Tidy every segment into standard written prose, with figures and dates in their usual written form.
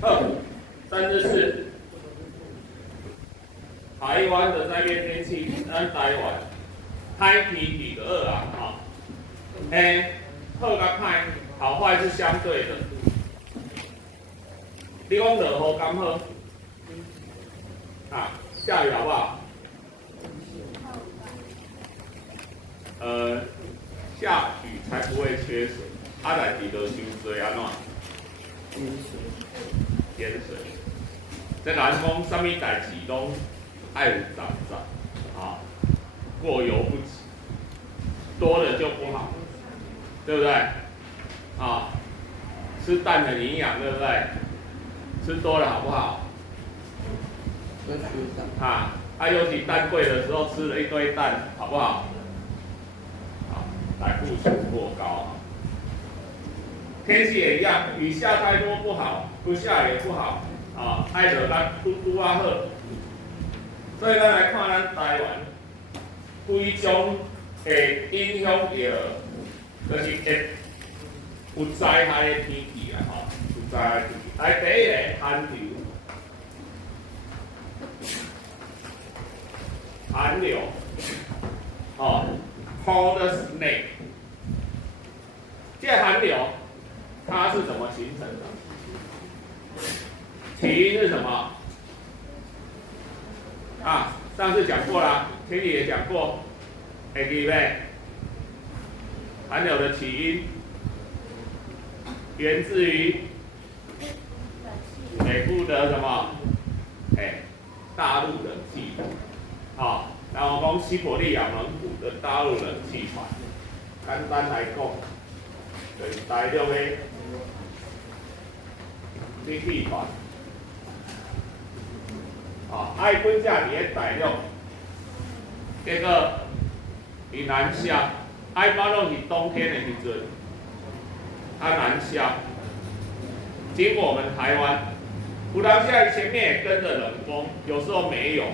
甚至是台湾的那边天气，咱台湾海天气就好啊，哈、好甲歹，好坏是相对的。你讲落雨敢好？啊，下雨好不好？下雨才不会缺水，但是就伤水安怎？淹水。在咱讲什么代志拢爱有杂啊，过犹不及，多了就不好，对不对？啊，吃蛋很营养，对不对？吃多了好不好？啊，尤其蛋贵的时候吃了一堆蛋，好不好？好，胆固醇过高啊。天气也一样，雨下太多不好，不下也不好啊，爱就咱拄好。所以咱来看咱台湾，几种会影响到，就是会有灾害的天气啊，吼，有灾害天气。来第一个寒流，寒流，哦 ，cold snake， 这寒流它是怎么形成的？起因是什么？啊，上次讲过啦，天理也讲过，会记袂？寒流的起因源自于北部的什么？大陆冷气，好，然后讲西伯利亚蒙古的大陆冷气团，简单来讲，就是大陆的冷气团。啊，爱本正伫咧大陆，结果伊南下，爱巴拢是冬天的时阵，南下，经过我们台湾，有当下前面也跟着冷风，有时候没有，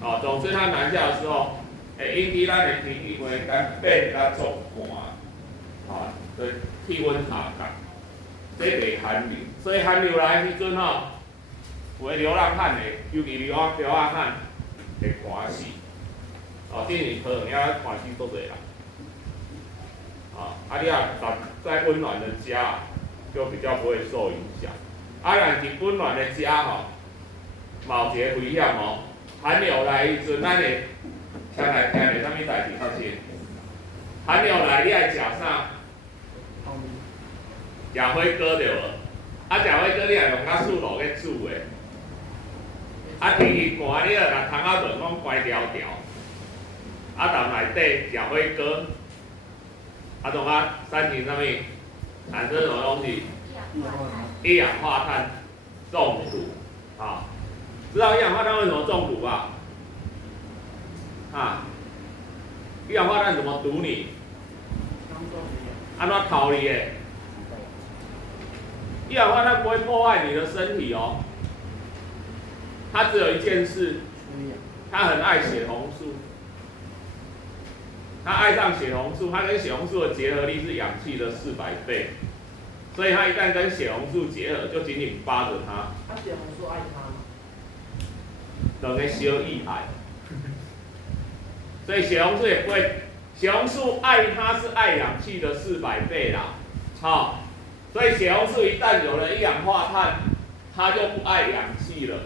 啊，总之它南下的时候，引起咱的天气会变甲作寒，啊，所以气温下降，这袂寒流，所以寒流来的时阵吼。有的流浪汉的，尤其流浪汉会寒死，哦，电影可能要寒死多侪啦，你啊，在温暖的家，就比较不会受影响。但是温暖的家吼，有一个危险哦，寒流来时阵，咱会听来听咧，啥物代志发生？寒流来，你爱食啥？食火锅对无？食火锅你也用甲四路去煮的。天气寒，你就把窗仔门拢关条条，踮内底食火锅，从产生啥物？产生什么东西？一氧化碳中毒，知道一氧化碳为什么中毒吧？一氧化碳怎么毒你？安怎逃离的？一氧化碳不会破坏你的身体哦。他只有一件事，他很爱血红素，他爱上血红素，他跟血红素的结合力是氧气的400倍，所以他一旦跟血红素结合，就紧紧扒着它。血红素爱他吗？两个相异爱，所以血红素也不会，血红素爱它是爱氧气的400倍啦，所以血红素一旦有了一氧化碳，它就不爱氧气了。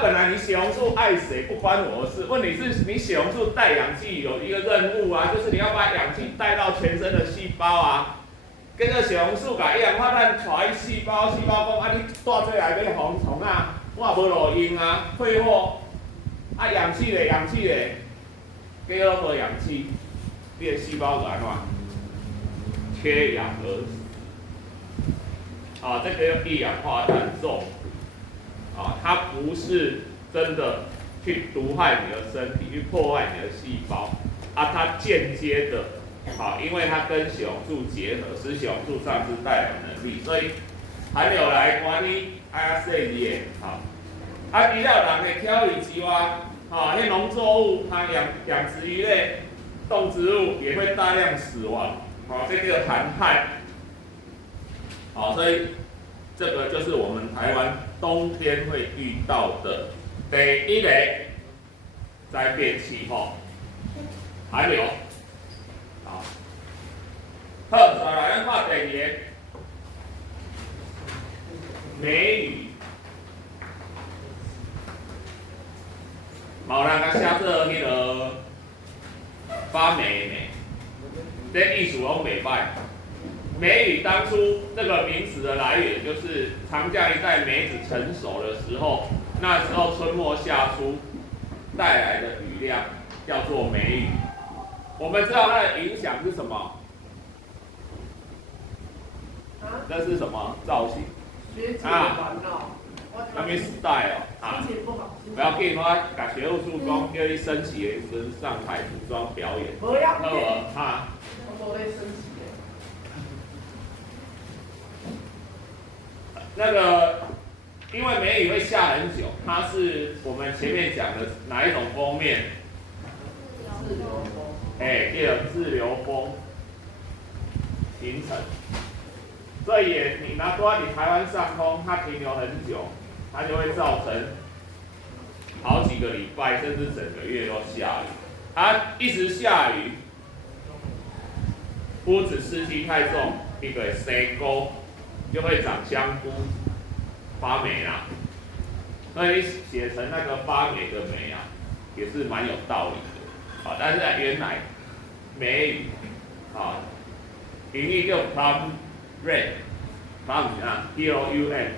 本来你血红素爱谁不关我的事，问题是你血红素带氧气有一个任务啊，就是你要把氧气带到全身的细胞啊。跟着血红素把一氧化碳带去细胞，细胞讲你带出来要防虫啊，我也无路用啊，退货。氧气嘞，给了无氧气，你的细胞就安怎？缺氧而死。这个一氧化碳中毒。它不是真的去毒害你的身体，去破坏你的细胞，它间接的，因为它跟血红素结合，使血红素丧失代偿能力，所以寒流来管理爱细致的，除了人会挑鱼之外，那农作物、养殖鱼类、动植物也会大量死亡，这个寒害，所以这个就是我们台湾冬天会遇到的第一个灾变气候，寒流。好，好，再来咱看第二个梅雨。冇人甲写做迄个发霉梅，这意思拢袂歹。梅雨当初这个名词的来源，就是长江一带梅子成熟的时候，那时候春末夏初带来的雨量叫做梅雨。我们知道它的影响是什么？这是什么造型？啊，那边 style 啊，不要紧，我甲学务处讲，叫你升旗的时阵上台服装表演。不要好啊。我都在升旗。那个，因为梅雨会下很久，它是我们前面讲的哪一种锋面？自流风。叫自流风形成。所以你拿多你台湾上空，它停留很久，它就会造成好几个礼拜，甚至整个月都下雨。它一直下雨，屋子湿气太重，一个生菇就会长香菇，发霉啦。所以写成那个发霉的霉啊，也是蛮有道理的。啊，但是原来梅雨啊，英语叫 plum red，plum 啊 ，P-O-U-M，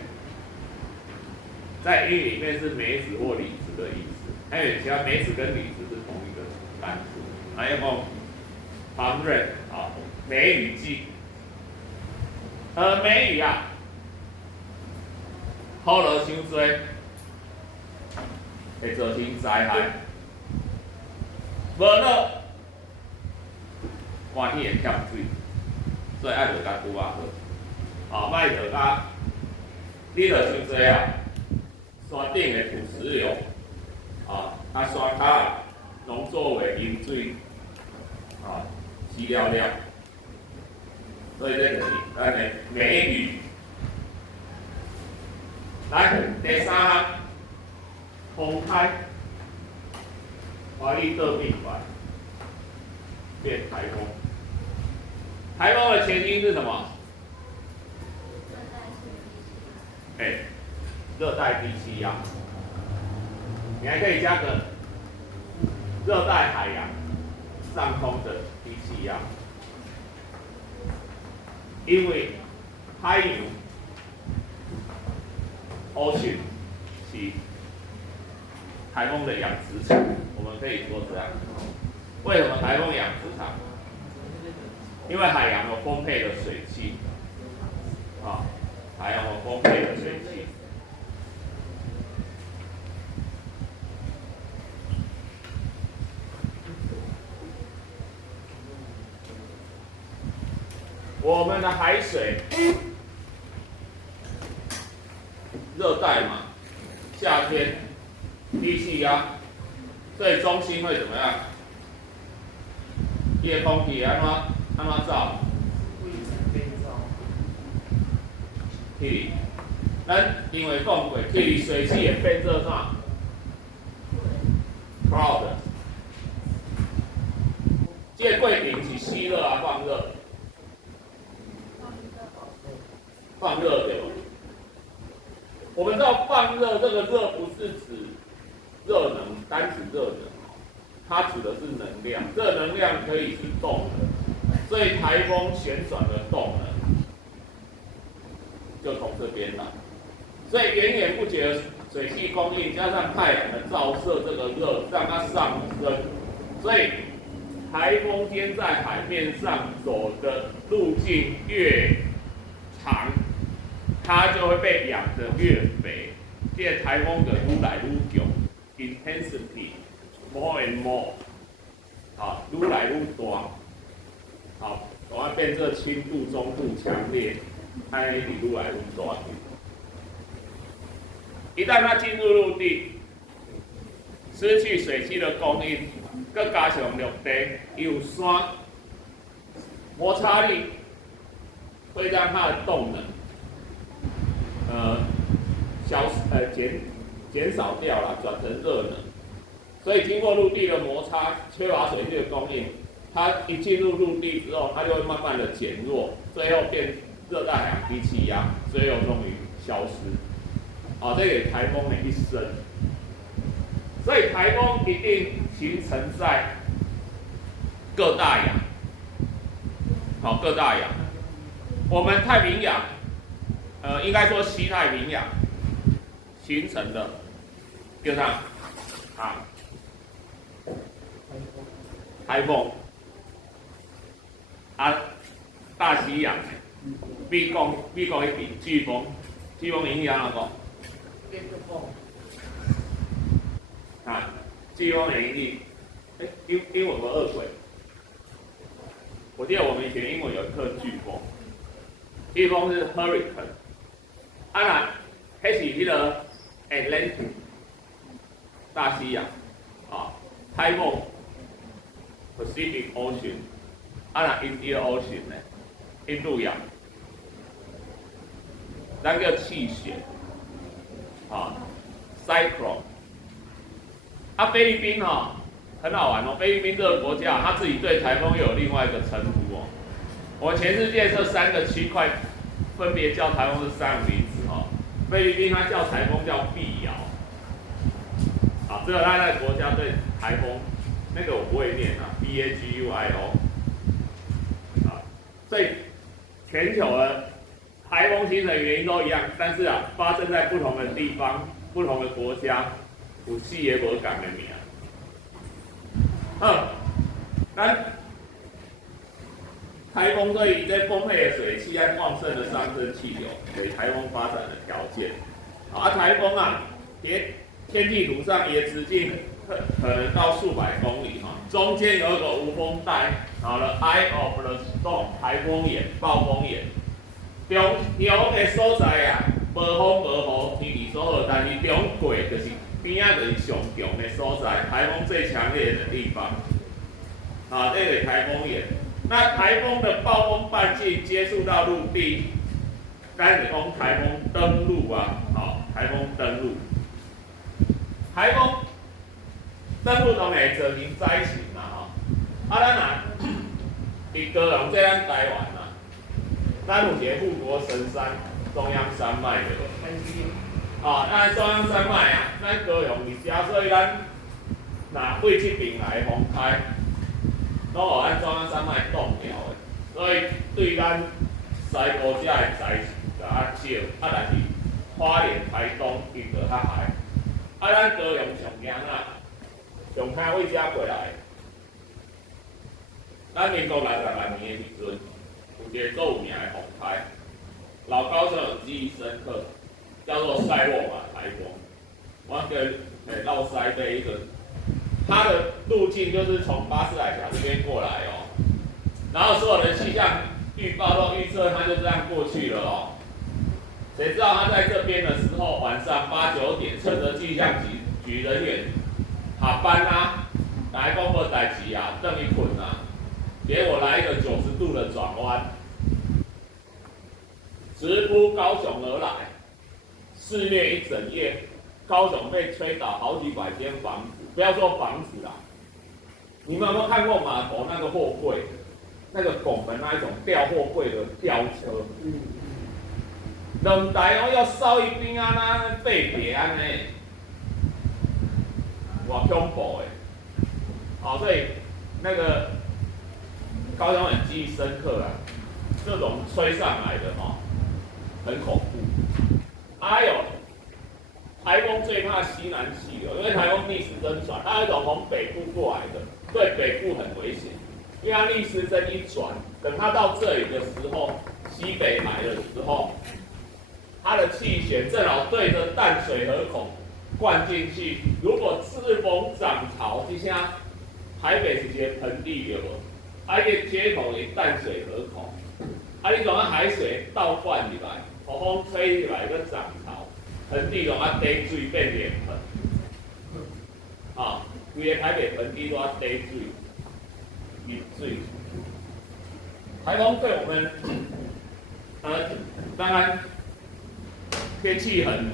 在英语里面是梅子或李子的意思。还有其他梅子跟李子是同一个单词。还有没 plum red 啊，梅雨季。梅雨啊，雨落伤多，会造成灾害。无落，欢喜会欠水，所以爱落较久啊好。莫落甲你落伤多啊，山顶的土石流，山脚农作物饮水，死了了。所以这就是咱的梅雨。来，第三项，风台，华丽得命版变台风。台风的前因是什么？热带低气压。你还可以加个热带海洋上空的低气压。因为海洋 ocean 是台风的养殖场，我们可以说这样。为什么台风养殖场？因为海洋有丰沛的水汽，海洋有丰沛的水汽。我们的海水，热带嘛，夏天低气压，所以中心会怎么样？夜空气安怎走？气，咱因为讲过，气水汽会变做啥 ？cloud。这个过程是吸热啊，放热。放热对吧？我们知道放热，这个热不是指热能，单指热能，它指的是能量。这个能量可以是动能，所以台风旋转的动能就从这边来。所以源源不绝的水汽供应，加上太阳的照射，这个热让它上升，所以台风天在海面上走的路径越长，它就会被养得越肥。这个台风就愈来愈强 ，intensity more and more， 愈来愈大，然后变成轻度、中度、强烈，它会愈来愈大。一旦它进入陆地，失去水汽的供应，更加上陆地有山摩擦力，会让它的动能减少掉了，转成热能。所以经过陆地的摩擦，缺乏水汽的供应，它一进入陆地之后，它就会慢慢的减弱，最后变热带海洋低气压，最后终于消失。这给台风的一生。所以台风一定形成在各大洋，各大洋。我们太平洋，应该说西太平洋形成的，叫啥？台风。大西洋，美国那边飓风影响哪个？飓风的影响，英文有恶鬼。我记得我们以前英文有一课飓风，飓风是 hurricane， 那是那个 Atlantic 大西洋台风 Pacific Ocean， Indian Ocean 呢，印度洋，那叫气旋，cyclone。菲律宾很好玩菲律宾这个国家，它自己对台风有另外一个称呼我们全世界这3个区块分别叫台风是3个名字菲律宾它叫台风叫碧瑶，只有它的国家对台风那个我不会念BAGUIO，所以全球的台风形成的原因都一样，但是发生在不同的地方、不同的国家，有4个无同的名。咱台风对于这丰沛的水汽和旺盛的上升气流为台风发展的条件。台风天地图上也直径可能到数百公里中间有一个无风带，Eye of the storm 台风眼、暴风眼。中的所在无风无雨，天气所好，但是中过就是边就是上强的所在，台风最强烈的地方。这个台风眼。那台风的暴风半径接触到陆地，该是讲台风登陆台风登陆。台风登陆当然造成灾情咱伫高雄这咱台湾咱有一个护国神山中央山脉对无？咱中央山脉咱高雄伫遮，所以咱若对这边来风台，拢互咱中央山脉挡掉的，所以对咱西部遮的灾情就较少，但是花莲、台东伊就较害。咱高雄上惊上怕为遮过来。咱民国66年的时阵，有一个最有名的风台，老高就有记忆深刻，叫做塞洛马台风。我跟绕塞这一个，它的路径就是从巴士海峡这边过来然后所有的气象预报都预测它就这样过去了谁知道它在这边的时候，晚上8、9点，趁着气象局人员下班来讲无代志等伊困结果来一个90度的转弯，直扑高雄而来，肆虐一整夜。高雄被吹倒好几百间房子，不要说房子你们有没有看过码头那个货柜，那个拱门那一种吊货柜的吊车2台要烧一边背别安哇恐怖所以那个高雄很记忆深刻这种吹上来的很恐怖。还有台风最怕西南气流，因为台风逆时针转，它有一种从北部过来的，对北部很危险。因为它逆时针一转，等它到这里的时候，西北来的时候，它的气旋正好对着淡水河口灌进去。如果适逢涨潮之下，台北是一个盆地对无？一个接口是淡水河口，你从海水倒灌入来，风吹入来个涨潮，盆地从底水变脸盆，规个台北盆地都底水。水，台风对我们，当然天气很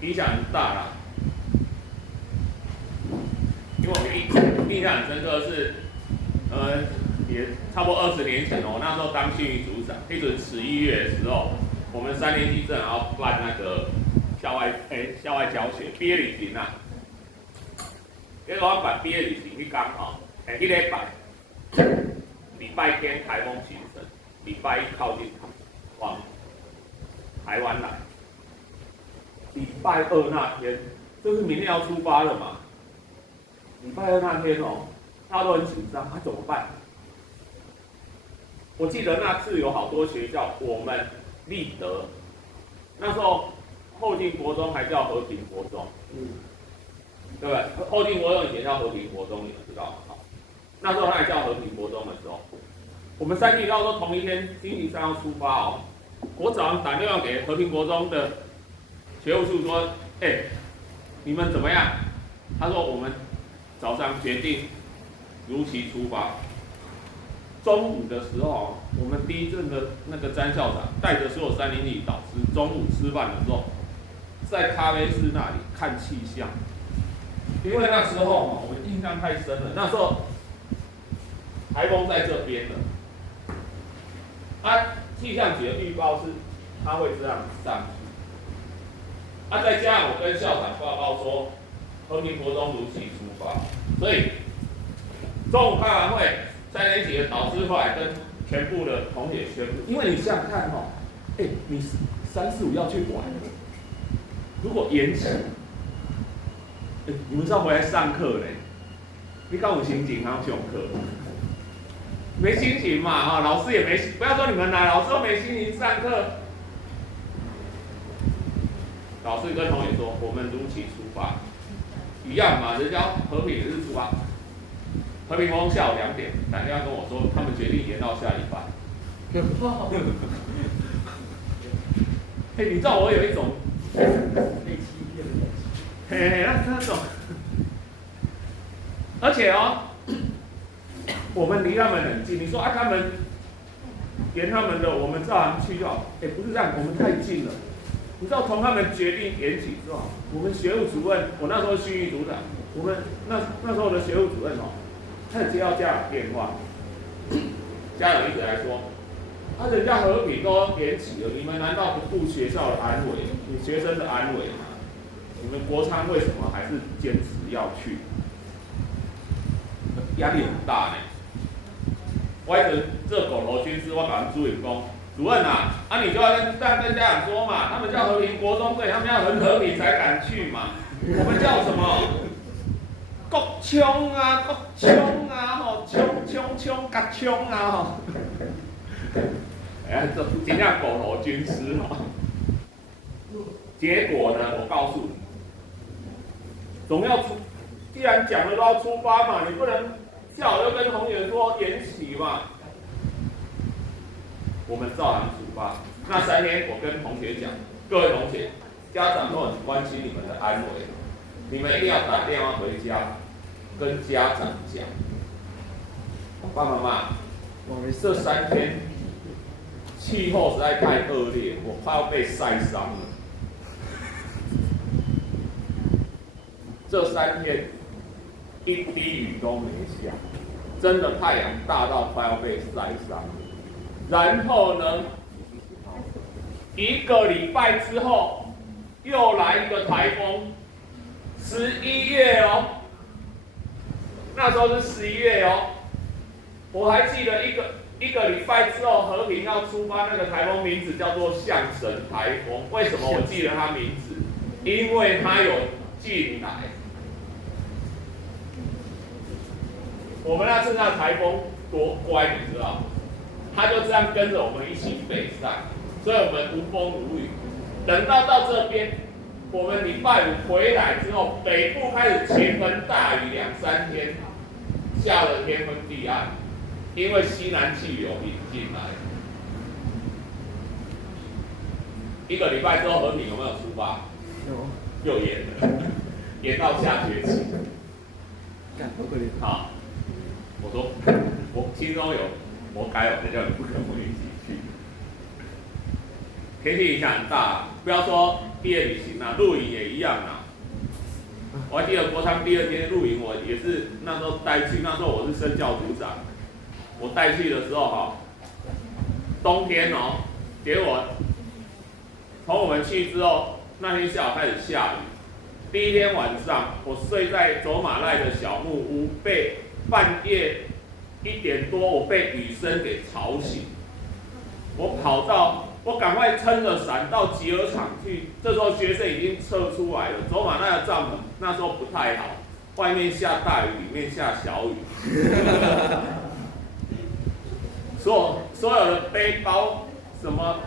影响很大啦。因为我印象很深刻是，也差不多20年前哦，那时候当训育组长，那阵11月的时候，我们3年级正好要办那个校外教学毕业旅行啊。结果我办毕业旅行迄天吼，一礼拜天台风形成，礼拜一靠近往台湾来，礼拜二那天就是明天要出发了嘛。礼拜二那天哦，大家都很紧张，怎么办？我记得那次有好多学校，我们立德那时候后进国中还叫和平国中，对不对？后进国中以前叫和平国中，你们知道吗？好，那时候他还叫和平国中的时候，我们3级到时候同一天星期3要出发哦。我早上打电话给和平国中的学务处说，你们怎么样？他说我们早上决定如期出发。中午的时候，我们第一阵的那个詹校长带着所有3年级导师，中午吃饭的时候，在咖啡室那里看气象。因为那时候我们印象太深了，那时候台风在这边了，气象局的预报是它会这样上去，再加上我跟校长报告说，和平国中如期出发，所以中午开完会，3年级的导师后来跟全部的同学宣布，因为你想想看哦，你3、4、5要去玩，如果延期，你们是要回来上课嘞？你敢有心情上课？没心情嘛，哈，老师也没，不要说你们来，老师都没心情上课。老师跟同学说，我们如期出发，一样嘛，人家和平也是出发。和平国中下午2点打电话跟我说，他们决定延到下礼拜。你知道我有一种被欺骗的感觉，那种，而且哦，我们离他们很近。你说他们延他们的，我们照常去就好。不是这样，我们太近了。你知道，从他们决定延期之后，我们学务主任，我那时候训育组长，我们那时候的学务主任哦，他接到家长电话，家长一直来说，人家和平都延期了，你们难道不顾学校的安危，你学生的安危吗？你们国昌为什么还是坚持要去？压力很大呢。我一直这狗头军师，我甲主任讲，主任啊，你就要跟家长说嘛，他们叫和平国中队，他们要很和平才敢去嘛。我们叫什么？国枪啊，国枪啊，吼，枪甲枪啊，吼。这真正狗头军师哈。结果呢，我告诉你，总要出，既然讲了都要出发嘛，你不能下午就跟同学说延期嘛。我们照常出发。那3天，我跟同学讲，各位同学，家长都很关心你们的安危，你们一定要打电话回家，跟家长讲。爸爸妈妈，这3天气候实在太恶劣，我快要被晒伤了。这3天一滴雨都没下，真的太阳大到快要被晒伤了。然后呢，1个礼拜之后又来一个台风，11月哦，那时候是11月哦，我还记得一个礼拜之后，和平要出发，那个台风名字叫做象神台风。为什么我记得它名字？因为它有进来。我们那次那台风多乖，你知道？它就这样跟着我们一起北上，所以我们无风无雨。等到这边，我们礼拜5回来之后，北部开始倾盆大雨2、3天，下了天昏地暗，因为西南气流引进来。1个礼拜之后，和平有没有出发？有，又延了，延到下学期。好，我说我心中有。我该有的叫你不跟我一起去。天气影响很大，不要说毕业旅行啦，露营也一样啦。我还记得国昌第2天露营，我也是那时候带去，那时候我是生教组长，我带去的时候哈，冬天哦，结果从我们去之后，那天下午开始下雨。第1天晚上，我睡在走马濑的小木屋，被半夜1点多，我被雨声给吵醒。我赶快撑着伞到集合场去。这时候学生已经撤出来了，走马濑的帐篷那时候不太好，外面下大雨，里面下小雨。所有的背包什么，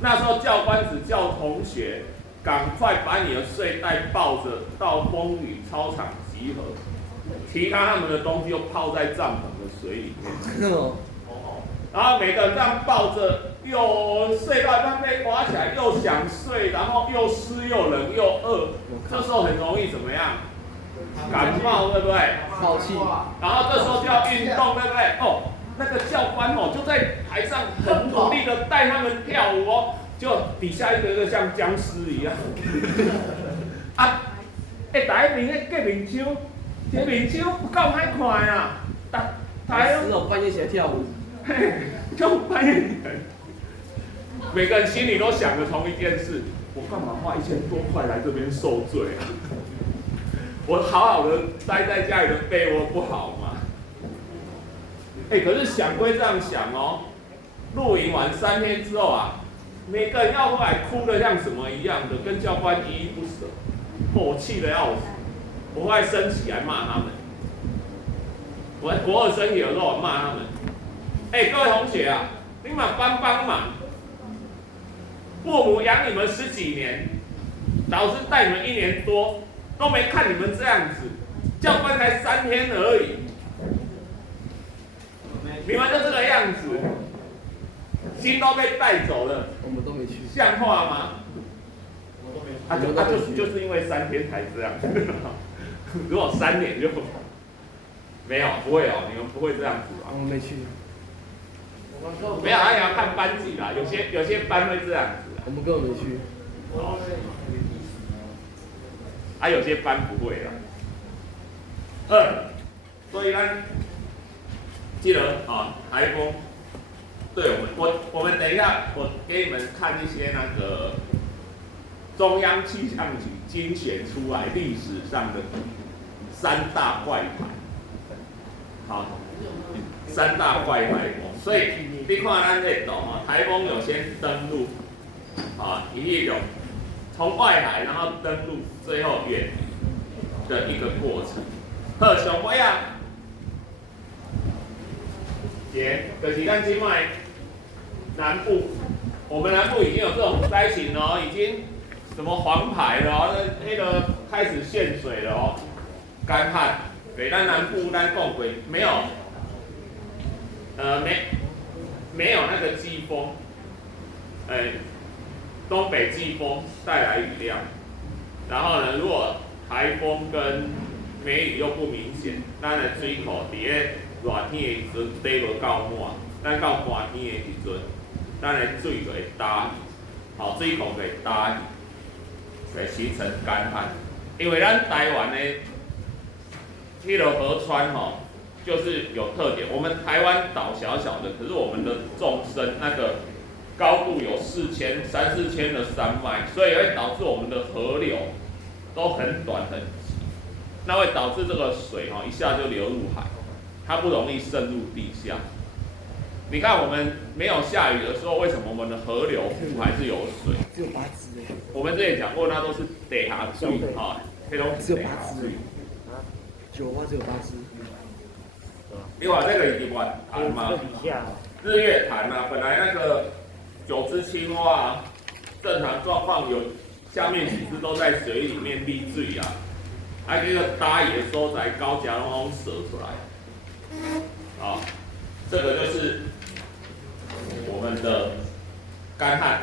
那时候教官只叫同学赶快把你的睡袋抱着到风雨操场集合，其他们的东西又泡在帐篷的水里面。然后每个人这样抱着，又睡到一半被刮起来，又想睡，然后又湿又冷又饿，这时候很容易怎么样？感冒，对不对？好气。然后这时候就要运动，对不对？哦，那个教官哦就在台上很努力的带他们跳舞哦，就底下一个一个像僵尸一样。啊，大家面咧隔面手，这面手有够歹看啊！大家只有半夜起来跳舞。就半夜人，每个人心里都想着同一件事：我干嘛花1000多块来这边受罪啊？我好好的待在家里的被窝不好吗？可是想归这样想哦，露营完3天之后啊，每个人要回来哭得像什么一样的，跟教官依依不舍，我气得要死，我后来生起来骂他们。我国2升旗的时候我骂他们。各位同学啊，你们帮忙！父母养你们10几年，老师带你们1年多，都没看你们这样子。教官才3天而已，你们就这个样子，心都被带走了。我们都没去，像话吗？就是因为3天才这样。如果3年就没有，不会哦，你们不会这样子吧？我们没去。没有，也要看班级啦，有些班会这样子啦。我们根本没去。有些班不会啦。所以呢，记得台风，对我们等一下，我给你们看一些那个中央气象局精选出来历史上的3大怪台。好，3大怪台风。所以你看咱这图台风有先登陆，一路从外海，然后登陆，最后远离的一个过程。上尾啊，就是咱今麦南部，我们南部已经有这种灾情了，已经什么黄牌了哦，那个开始限水了哦，干旱。对，咱南部咱讲过没有。没有那个季风，东北季风带来雨量，然后呢，如果台风跟梅雨又不明显，咱的水库伫咧热天的时阵底无够满，咱到寒天的时阵，咱的水就会干，水库就会干，会形成干旱。因为咱台湾的迄条河川就是有特点，我们台湾岛小小的，可是我们的纵深那个高度有3、4千的山脉，所以会导致我们的河流都很短很急，那会导致这个水一下就流入海，它不容易渗入地下。你看我们没有下雨的时候，为什么我们的河流库还是有水？只有8支哎。我们之前讲过，那都是地下水那种只有8支。酒花只有8支。另外这个已经完谈嘛，日月潭啊，本来那个9只青蛙正常状况有下面几只都在水里面溺水啊，这个大野所在高架拢射出来，这个就是我们的干旱。